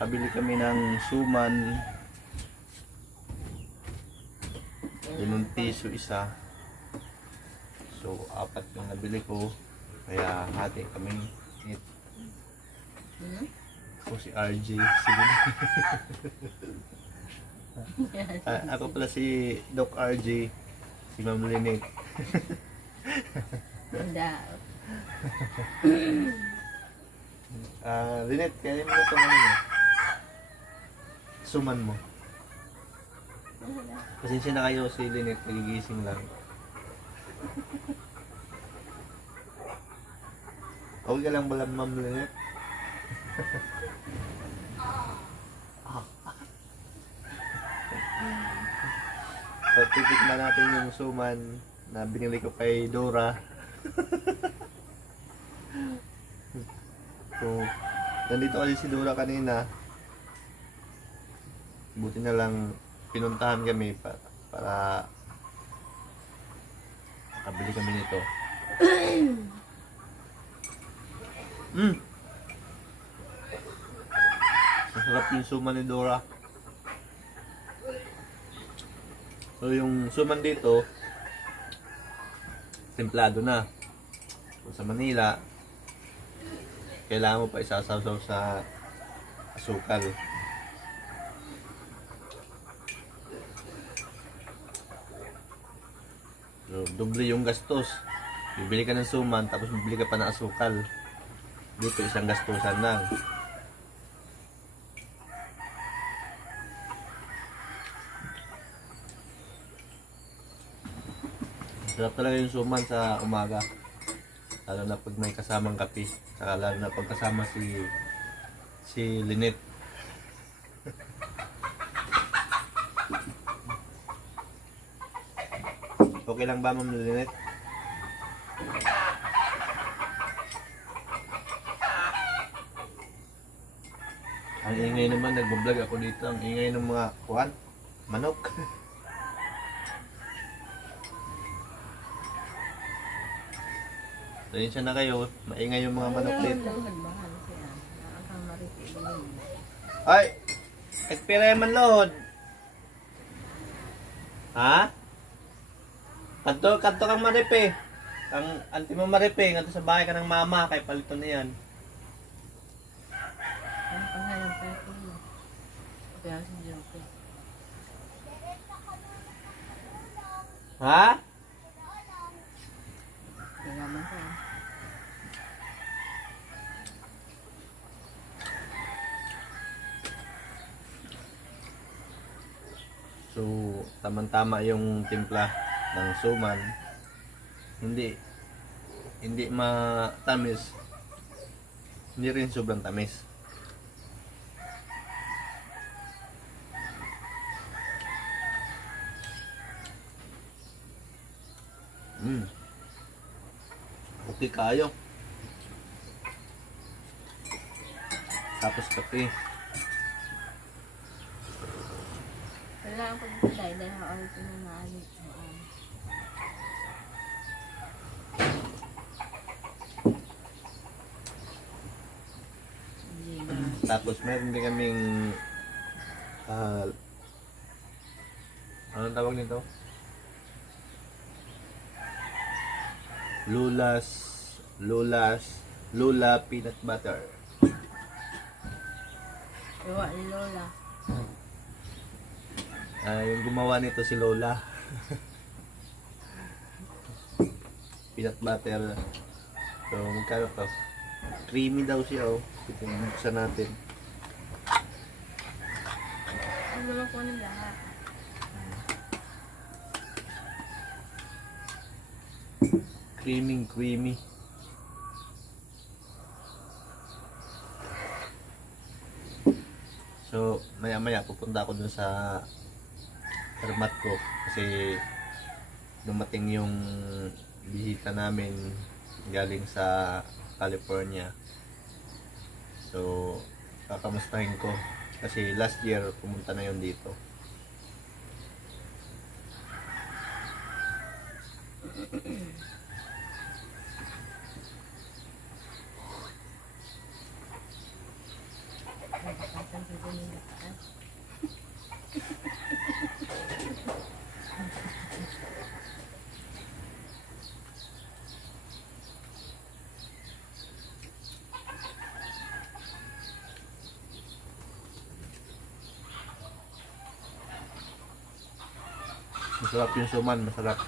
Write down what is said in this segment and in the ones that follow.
nakabili kami ng suman. Limang piso isa. So, apat yung nabili ko. Kaya hati kami. It, ako si RJ. Sige. Ah, ako pala si Doc RJ. Si Ma'am. Ganda. Ah, Lynette, kaya mo ano mo? Suman mo. Pasensya na kayo si Lynette, nagigising lang. Okay ka lang ba lang, Ma'am Lynette? so, titikman natin yung suman na binili ko kay Dora. so, nandito kasi si Dora kanina. Buti na lang pinuntahan kami para, para makabili kami nito. Mm. Masarap yung suman ni Dora. So yung suman dito, templado na. Kung sa Manila, kailangan mo pa isasawsaw sa asukal. So, doble yung gastos. Bibili ka ng suman, tapos bibili ka pa ng asukal. Dito isang gastusan lang. Sarap talaga yung suman sa umaga. Lalo na pag may kasamang kape. Saka lalo na pag kasama si si Lynette. Okay lang ba, Ma'am Lynette? Ang ingay naman, nagbablog ako dito. Ang ingay ng mga kuwan, manok. Pasensya na kayo, maingay yung mga manok dito. Maritilig. Ay! Ekpira man load. Ha? Kanto, kanto kang maripe. Ang anti mo maripe, kanto sa bahay ka ng mama, kay palito na yan. Ang pangalan pa ito. Kaya. Ha? So, tamang-tama yung timpla ng suman. Hindi hindi matamis. Hindi rin sobrang tamis. Mm. Okay kayo. Tapos kape. Kailangan ko dito dahil dahil ako ito na naalit. Hindi na. Tapos meron din kaming ah anong tawag nito? Lula's Lula's Lula peanut butter. Iwa ni Lola. Ah, yung gumawa nito si Lola. peanut butter. So, magkano to? Creamy daw siya, oh. Ito yung buksan natin. Ang naman ko ng lahat. Creaming creamy. So, maya maya pupunta ako dun sa hermat ko kasi dumating yung bisita namin galing sa California. So, kakamustahin ko kasi last year pumunta na yun dito. Nagkakasal ko Masarap yung suman, masarap.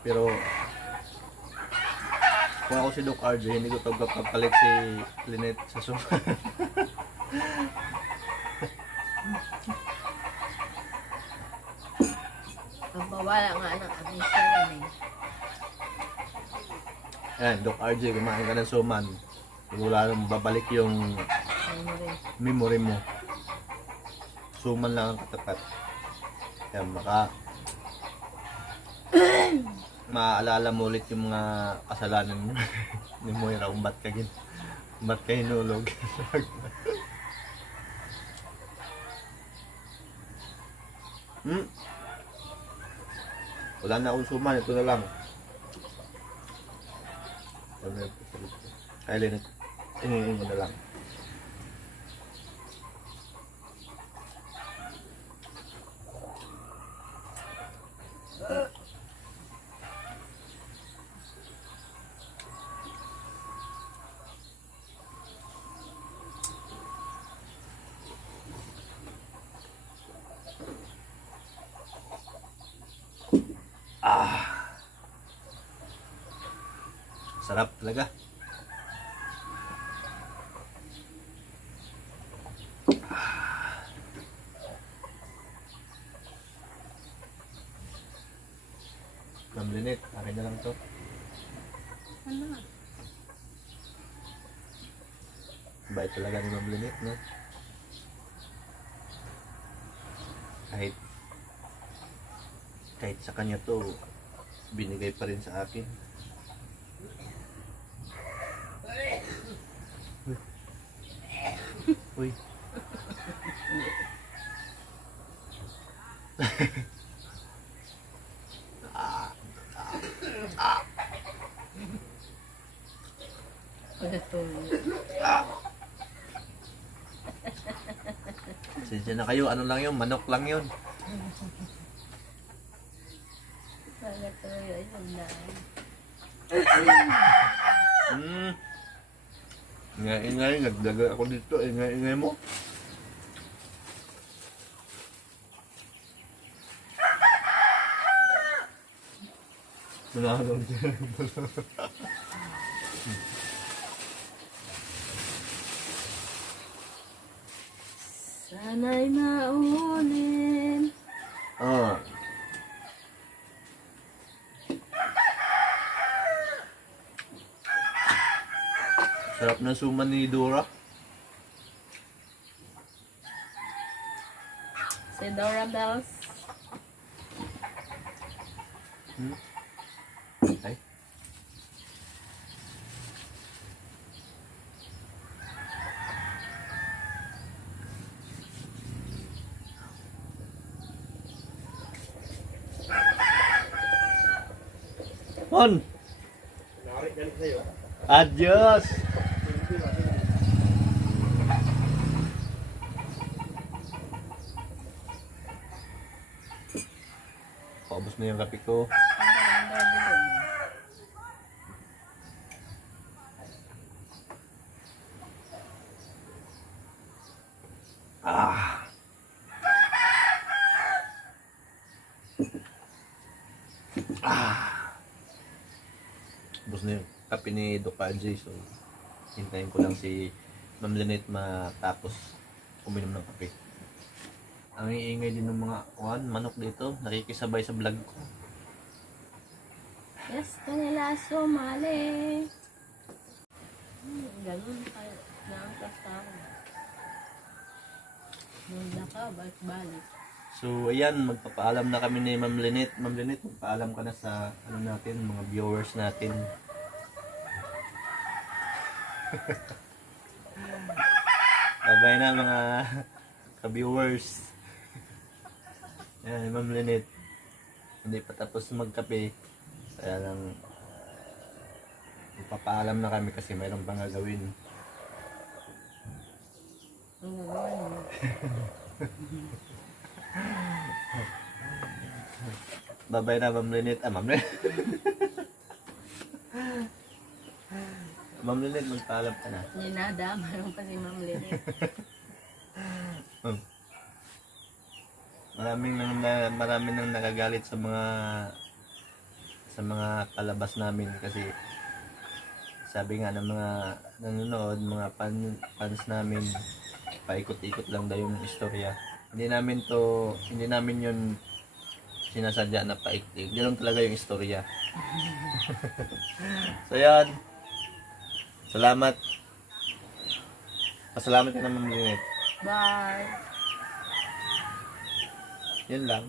Pero kung ako si Doc RJ, hindi ko pagpapalit si Lynette sa suman. Pagpawala nga ng amisa yan eh. Ayan, Doc RJ, kumain ka ng suman. Wala nang babalik yung memory mo. Suman lang ang katapat. Kaya maka maaalala mo ulit yung mga kasalanan mo ni Moira kung ba't ka gin ba't ka hinulog. hmm? Wala na akong suman, ito na lang. Kaya Lynette, tingin mo na lang. Sarap talaga. Ma'am Lynette, akin na lang to. Ano? Bait talaga ni Ma'am Lynette, no? Kahit kahit sa kanya to, binigay pa rin sa akin. Uy. Uy. Pagkatulog. Sensya na kayo, ano lang yun, manok lang yun. Pagkatulog ay sandaan. Hmm. Ingay-ingay, nagdaga ako dito, ingay-ingay mo. Nanalo dyan. Sana'y maunin. Ah. Sarap na suman ni Dora. Si Dora Bells. Hmm? On! Adios! Paubos na yung kape ko. Kape ni Doc Anjay. So, hintayin ko lang si Ma'am Lynette matapos uminom ng kape. Ang iingay din ng mga kuhan, manok dito. Nakikisabay sa vlog ko. Yes, kanila sumali. Hmm, ganun. Kaya, naangkas tao. Nung naka, balik-balik. So, ayan, magpapaalam na kami ni Ma'am Lynette. Ma'am Lynette, magpaalam ka na sa ano natin, mga viewers natin. Bye-bye na mga ka-viewers. Ayan, Ma'am Lynette. Hindi pa tapos magkape. Kaya lang, magpapaalam na kami kasi mayroon pang gagawin. Ang gagawin. Bye-bye na, Ma'am Lynette. Ah, Ma'am Lynette. Ma'am Lynette, magpaalam ka na. Ninadama lang pa si Ma'am Lynette. Hmm. Maraming nang na, maraming nang nagagalit sa mga sa mga palabas namin kasi sabi nga ng mga nanonood, mga fan, fans namin, paikot-ikot lang daw yung istorya. Hindi namin to, hindi namin yun sinasadya na paikot. Lang talaga yung istorya. so yan. Salamat. Pasalamat ka naman, Lynette. Bye! Yun lang.